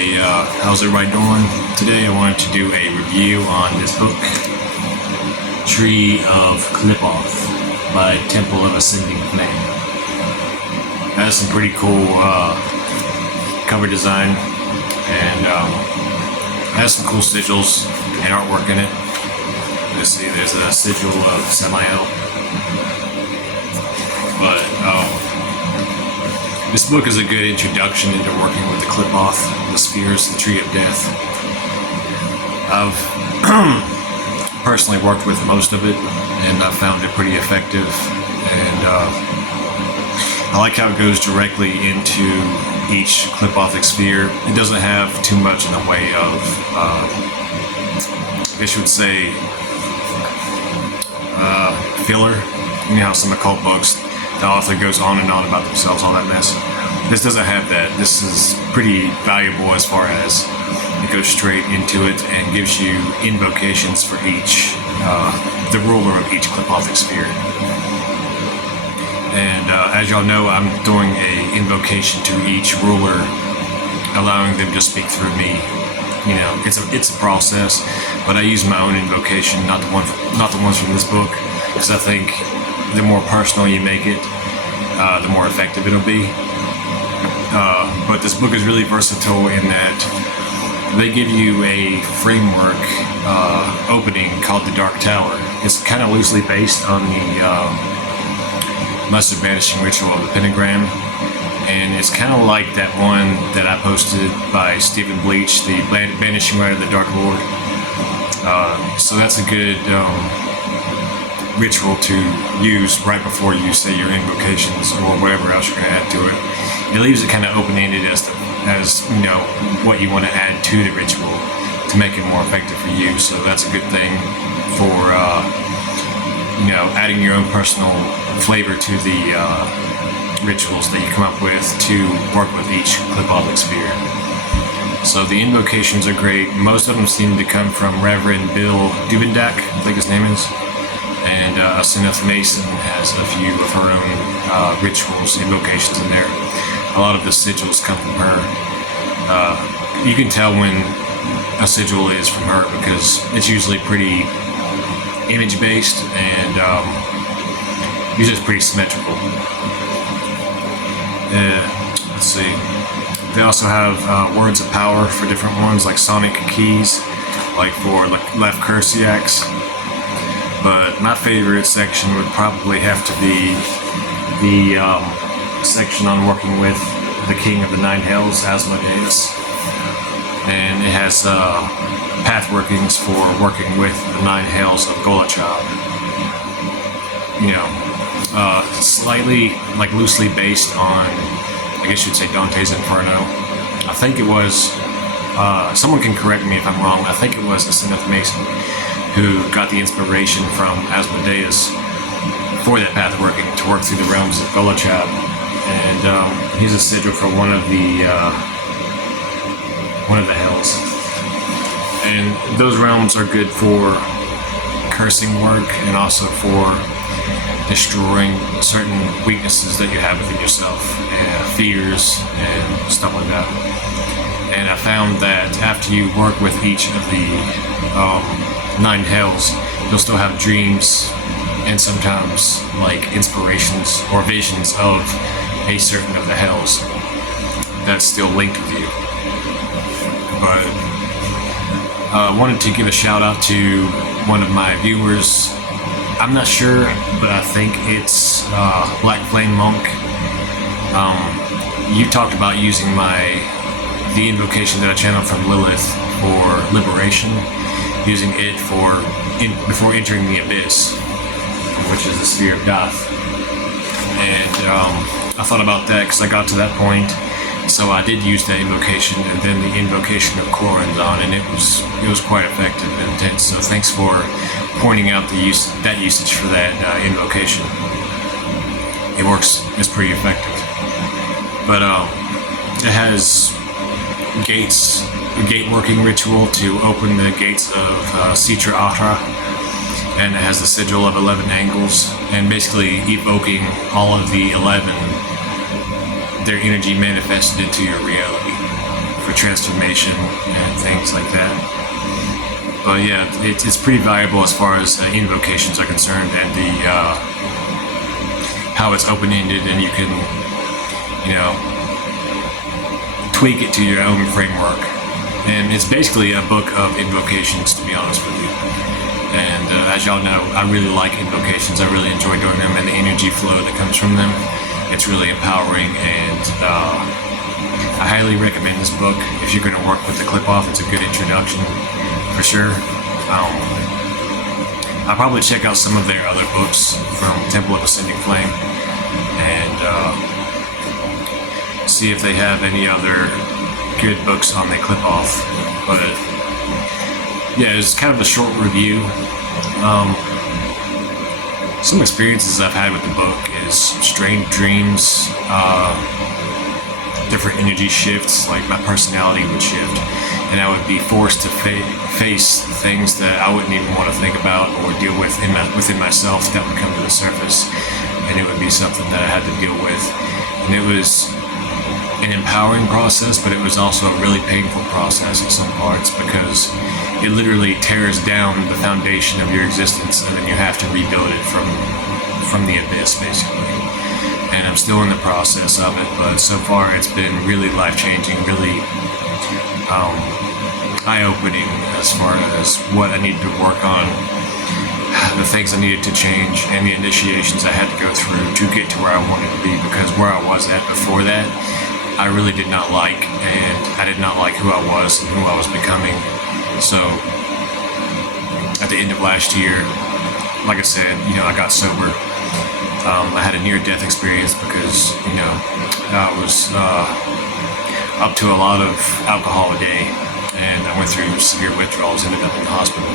Hey, how's everybody doing? Today I wanted to do a review on this book, Tree of Qliphoth by Temple of Ascending Flame. It has some pretty cool cover design, and has some cool sigils and artwork in it. Let's see, there's a sigil of Samael. But this book is a good introduction into working with the Qliphoth, the spheres, the Tree of Death. I've personally worked with most of it, and I found it pretty effective. And I like how it goes directly into each Qliphothic sphere. It doesn't have too much in the way of, I guess you would say, filler. You know how some occult books, the author goes on and on about themselves, all that mess. This doesn't have that. This is pretty valuable as far as it goes straight into it and gives you invocations for each, the ruler of each Qliphothic sphere. And as y'all know, I'm doing a invocation to each ruler, allowing them to speak through me. You know, it's a process, but I use my own invocation, not the ones from this book, because I think the more personal you make it, the more effective it'll be. But this book is really versatile in that they give you a framework opening called the Dark Tower. It's kind of loosely based on the Lesser Banishing Ritual of the Pentagram, and it's kind of like that one that I posted by Stephen Bleach, the Banishing Rite of the Dark Lord. So that's a good ritual to use right before you say your invocations or whatever else you're going to add to it. It leaves it kind of open-ended as you know what you want to add to the ritual to make it more effective for you. So that's a good thing for you know, adding your own personal flavor to the rituals that you come up with to work with each Qliphothic sphere. So the invocations are great. Most of them seem to come from Reverend Bill Dubendak, I think his name is. And Asenath Mason has a few of her own rituals, invocations in there. A lot of the sigils come from her. You can tell when a sigil is from her because it's usually pretty image-based and usually it's pretty symmetrical. Let's see. They also have words of power for different ones, like sonic keys, like for left Cursiacs. But my favorite section would probably have to be the section on working with the King of the Nine Hells, Asmodeus. And it has path workings for working with the Nine Hells of Qliphoth. You know, slightly, like loosely based on, I guess you'd say, Dante's Inferno. I think it was, someone can correct me if I'm wrong, I think it was Asenath Mason who got the inspiration from Asmodeus for that path working to work through the realms of Qliphoth. And he's a sigil for one of the hells. And those realms are good for cursing work and also for destroying certain weaknesses that you have within yourself, and fears and stuff like that. And I found that after you work with each of the Nine Hells, you'll still have dreams and sometimes like inspirations or visions of a certain of the hells that's still linked with you. But I wanted to give a shout out to one of my viewers. I'm not sure, but I think it's Black Flame Monk. You talked about using the invocation that I channeled from Lilith for liberation, using it before entering the abyss, which is the sphere of death. And I thought about that because I got to that point, so I did use that invocation and then the invocation of Qoranzon, and it was quite effective and intense. So thanks for pointing out that usage for that invocation. It works. It's pretty effective. But it has gates. A gate working ritual to open the gates of Sitra Ahra, and it has the sigil of 11 angles, and basically evoking all of the 11, their energy manifested into your reality for for transformation and things like that. But yeah, it's pretty valuable as far as invocations are concerned, and the how it's open-ended, and you can, you know, tweak it to your own framework. And it's basically a book of invocations, to be honest with you. And as y'all know, I really like invocations. I really enjoy doing them, and the energy flow that comes from them. It's really empowering, and I highly recommend this book. If you're going to work with the Qliphoth, it's a good introduction for sure. I'll probably check out some of their other books from Temple of Ascending Flame, and see if they have any other good books on the Qliphoth. But yeah, it's kind of a short review. Some experiences I've had with the book is strange dreams, different energy shifts, like my personality would shift, and I would be forced to face things that I wouldn't even want to think about or deal with within myself that would come to the surface, and it would be something that I had to deal with. And it was an empowering process, but it was also a really painful process in some parts, because it literally tears down the foundation of your existence, and then you have to rebuild it from the abyss, basically. And I'm still in the process of it, but so far it's been really life-changing, really eye-opening as far as what I needed to work on, the things I needed to change, and the initiations I had to go through to get to where I wanted to be, because where I was at before that, I really did not like, and I did not like who I was and who I was becoming. So at the end of last year, like I said, you know, I got sober. I had a near-death experience because, you know, I was up to a lot of alcohol a day, and I went through severe withdrawals, ended up in the hospital.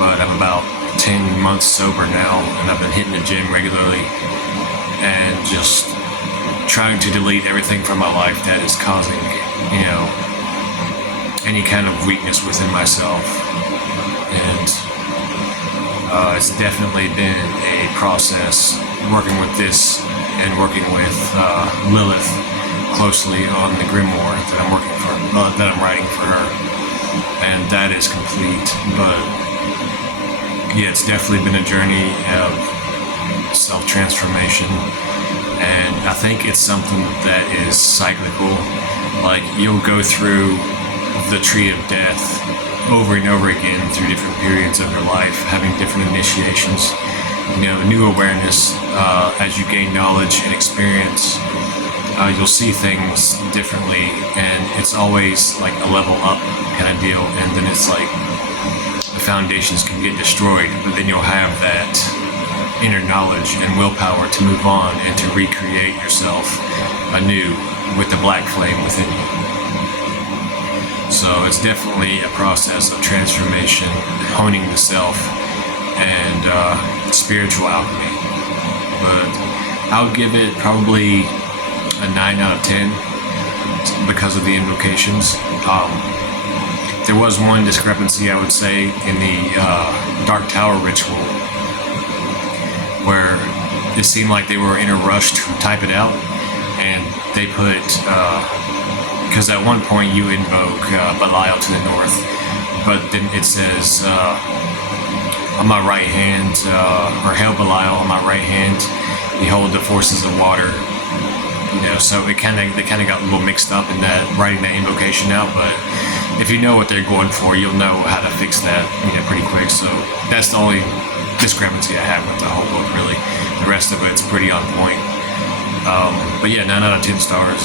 But I'm about 10 months sober now, and I've been hitting the gym regularly and just trying to delete everything from my life that is causing, you know, any kind of weakness within myself. And it's definitely been a process working with this and working with Lilith closely on the grimoire that I'm working for, that I'm writing for her, and that is complete. But yeah, it's definitely been a journey of self-transformation. And I think it's something that is cyclical. Like, you'll go through the tree of death over and over again through different periods of your life, having different initiations, you know, new awareness. As you gain knowledge and experience, you'll see things differently, and it's always like a level up kind of deal. And then it's like the foundations can get destroyed, but then you'll have that inner knowledge and willpower to move on and to recreate yourself anew with the black flame within you. So it's definitely a process of transformation, honing the self, and spiritual alchemy. But I'll give it probably a 9 out of 10 because of the invocations. There was one discrepancy, I would say, in the Dark Tower ritual, where it seemed like they were in a rush to type it out, and they put, because at one point you invoke Belial to the north, but then it says, on my right hand, or Hail Belial, on my right hand, behold the forces of water. You know, so they kind of got a little mixed up in that, writing that invocation out, but if you know what they're going for, you'll know how to fix that, you know, pretty quick. So that's the only discrepancy I have with the whole book, really. The rest of it's pretty on point. But yeah, 9 out of 10 stars.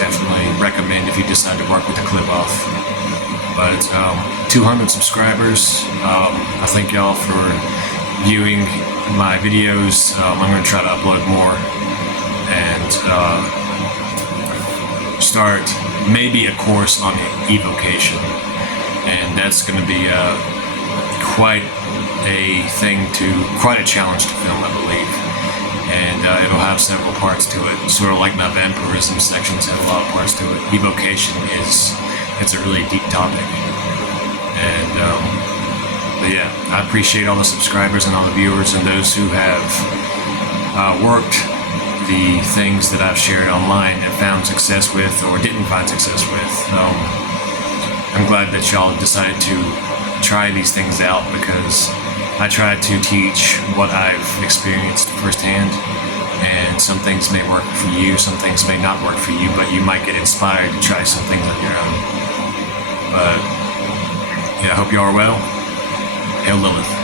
Definitely recommend if you decide to work with the Qliphoth. But 200 subscribers. I thank y'all for viewing my videos. I'm going to try to upload more and start maybe a course on evocation, and that's going to be quite a challenge to film, I believe. And it'll have several parts to it, sort of like my vampirism sections have a lot of parts to it. Evocation it's a really deep topic. And but yeah, I appreciate all the subscribers and all the viewers and those who have worked the things that I've shared online and found success with or didn't find success with. I'm glad that y'all decided to try these things out, because I try to teach what I've experienced firsthand, and some things may work for you, some things may not work for you, but you might get inspired to try some things on your own. But yeah, I hope you are well. Hail Lilith.